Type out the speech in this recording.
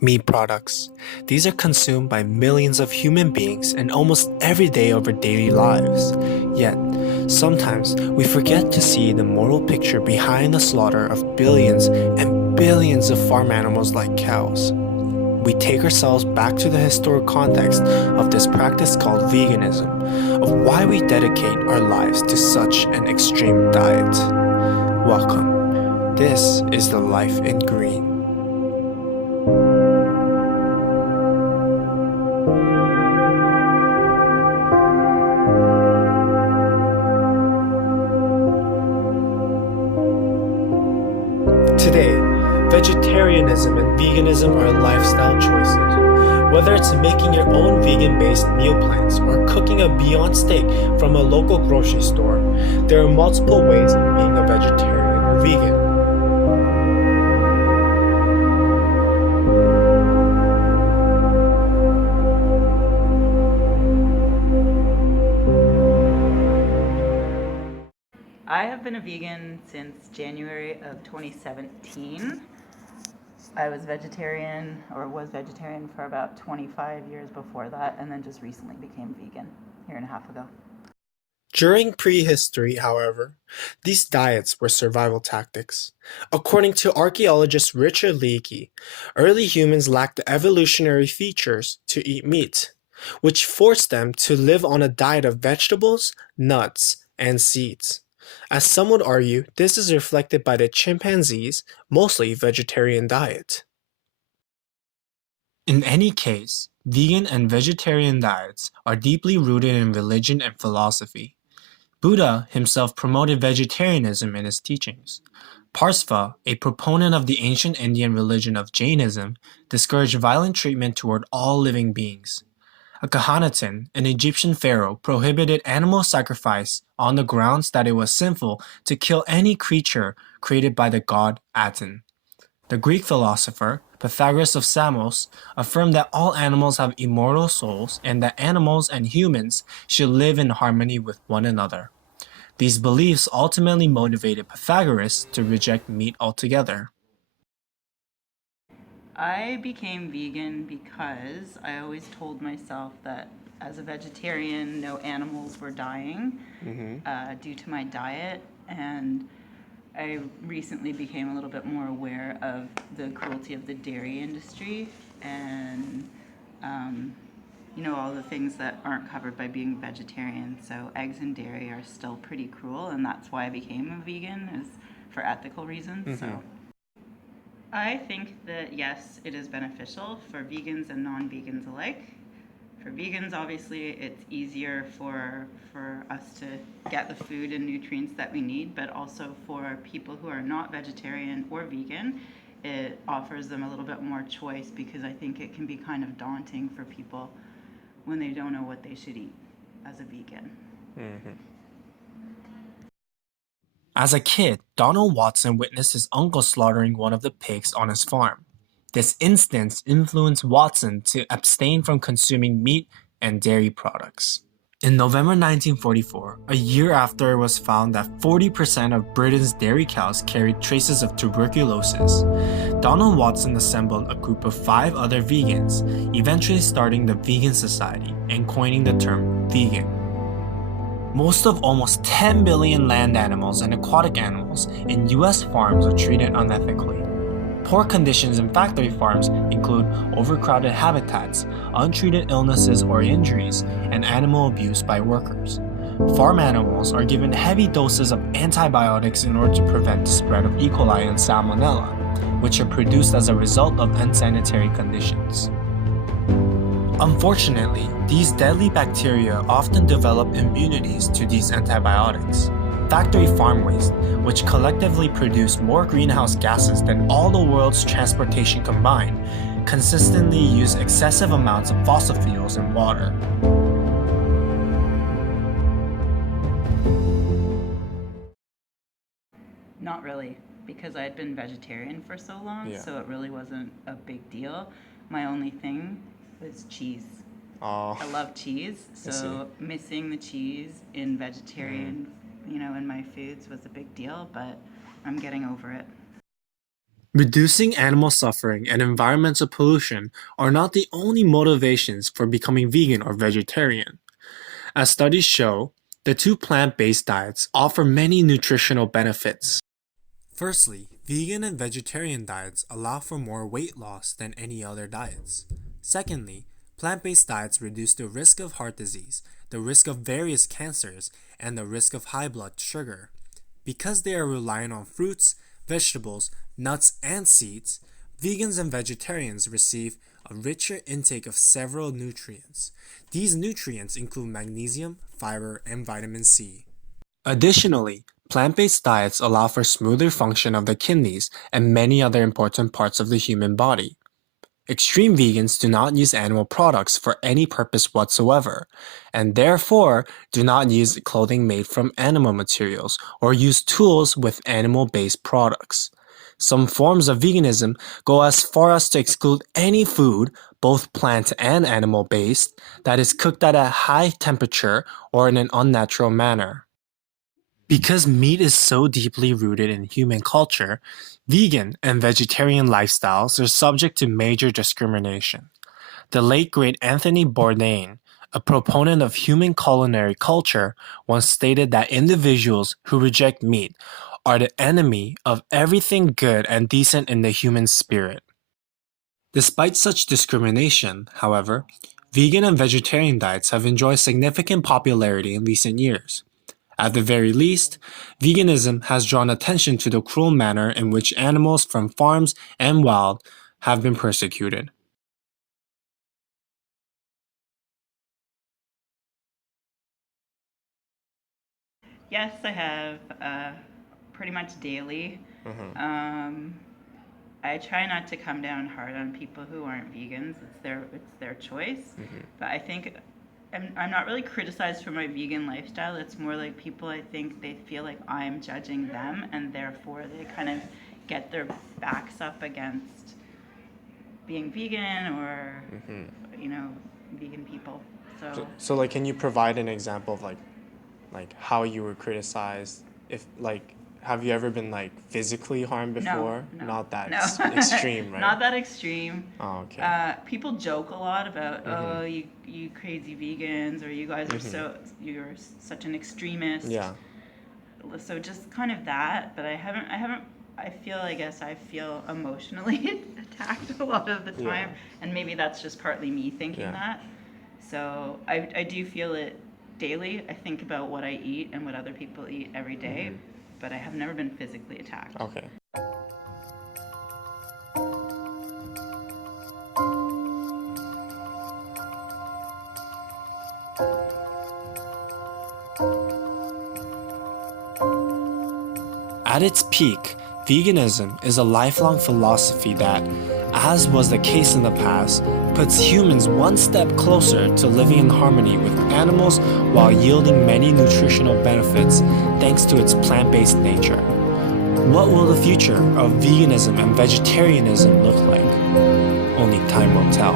Meat products. These are consumed by millions of human beings and almost every day of our daily lives. Yet, sometimes we forget to see the moral picture behind the slaughter of billions and billions of farm animals like cows. We take ourselves back to the historic context of this practice called veganism, of why we dedicate our lives to such an extreme diet. Welcome. This is the Life in Green. Today, vegetarianism and veganism are lifestyle choices. Whether it's making your own vegan-based meal plans or cooking a Beyond Steak from a local grocery store, there are multiple ways of being a vegetarian or vegan. I have been a vegan since January of 2017. I was vegetarian for about 25 years before that, and then just recently became vegan a year and a half ago. During prehistory, however, these diets were survival tactics. According to archaeologist Richard Leakey, early humans lacked the evolutionary features to eat meat, which forced them to live on a diet of vegetables, nuts, and seeds. As some would argue, this is reflected by the chimpanzees' mostly vegetarian diet. In any case, vegan and vegetarian diets are deeply rooted in religion and philosophy. Buddha himself promoted vegetarianism in his teachings. Parsva, a proponent of the ancient Indian religion of Jainism, discouraged violent treatment toward all living beings. Akhenaten, an Egyptian pharaoh, prohibited animal sacrifice on the grounds that it was sinful to kill any creature created by the god Aten. The Greek philosopher, Pythagoras of Samos, affirmed that all animals have immortal souls and that animals and humans should live in harmony with one another. These beliefs ultimately motivated Pythagoras to reject meat altogether. I became vegan because I always told myself that as a vegetarian, no animals were dying due to my diet, and I recently became a little bit more aware of the cruelty of the dairy industry and all the things that aren't covered by being vegetarian. So eggs and dairy are still pretty cruel, and that's why I became a vegan, is for ethical reasons. So I think that yes, it is beneficial for vegans and non-vegans alike. For vegans, obviously, it's easier for us to get the food and nutrients that we need, but also for people who are not vegetarian or vegan, it offers them a little bit more choice, because I think it can be kind of daunting for people when they don't know what they should eat as a vegan. As a kid, Donald Watson witnessed his uncle slaughtering one of the pigs on his farm. This instance influenced Watson to abstain from consuming meat and dairy products. In November 1944, a year after it was found that 40% of Britain's dairy cows carried traces of tuberculosis, Donald Watson assembled a group of 5 other vegans, eventually starting the Vegan Society and coining the term vegan. Most of almost 10 billion land animals and aquatic animals in US farms are treated unethically. Poor conditions in factory farms include overcrowded habitats, untreated illnesses or injuries, and animal abuse by workers. Farm animals are given heavy doses of antibiotics in order to prevent the spread of E. coli and Salmonella, which are produced as a result of unsanitary conditions. Unfortunately, these deadly bacteria often develop immunities to these antibiotics. Factory farm waste, which collectively produce more greenhouse gases than all the world's transportation combined, consistently use excessive amounts of fossil fuels and water. Not really, because I had been vegetarian for so long, so it really wasn't a big deal. My only thing was cheese. I love cheese, so missing the cheese in vegetarian, in my foods was a big deal, but I'm getting over it. Reducing animal suffering and environmental pollution are not the only motivations for becoming vegan or vegetarian. As studies show, the two plant-based diets offer many nutritional benefits. Firstly, vegan and vegetarian diets allow for more weight loss than any other diets. Secondly, plant-based diets reduce the risk of heart disease, the risk of various cancers, and the risk of high blood sugar. Because they are reliant on fruits, vegetables, nuts, and seeds, vegans and vegetarians receive a richer intake of several nutrients. These nutrients include magnesium, fiber, and vitamin C. Additionally, plant-based diets allow for smoother function of the kidneys and many other important parts of the human body. Extreme vegans do not use animal products for any purpose whatsoever, and therefore do not use clothing made from animal materials or use tools with animal-based products. Some forms of veganism go as far as to exclude any food, both plant and animal-based, that is cooked at a high temperature or in an unnatural manner. Because meat is so deeply rooted in human culture, vegan and vegetarian lifestyles are subject to major discrimination. The late great Anthony Bourdain, a proponent of human culinary culture, once stated that individuals who reject meat are the enemy of everything good and decent in the human spirit. Despite such discrimination, however, vegan and vegetarian diets have enjoyed significant popularity in recent years. At the very least, veganism has drawn attention to the cruel manner in which animals from farms and wild have been persecuted. Yes, I have pretty much daily. I try not to come down hard on people who aren't vegans. It's their choice. But I think I'm not really criticized for my vegan lifestyle. It's more like people, I think they feel like I'm judging them, and therefore they kind of get their backs up against being vegan or vegan people. So like, can you provide an example of like how you were criticized? If like, have you ever been like physically harmed before? No, Not that no. extreme, right? Not that extreme. Oh, okay. People joke a lot about, oh, you crazy vegans, or you guys are you're such an extremist. Yeah. So just kind of that, but I guess I feel emotionally attacked a lot of the time, and maybe that's just partly me thinking that. So I do feel it daily. I think about what I eat and what other people eat every day, but I have never been physically attacked. Okay. At its peak, veganism is a lifelong philosophy that, as was the case in the past, puts humans one step closer to living in harmony with animals while yielding many nutritional benefits thanks to its plant-based nature. What will the future of veganism and vegetarianism look like? Only time will tell.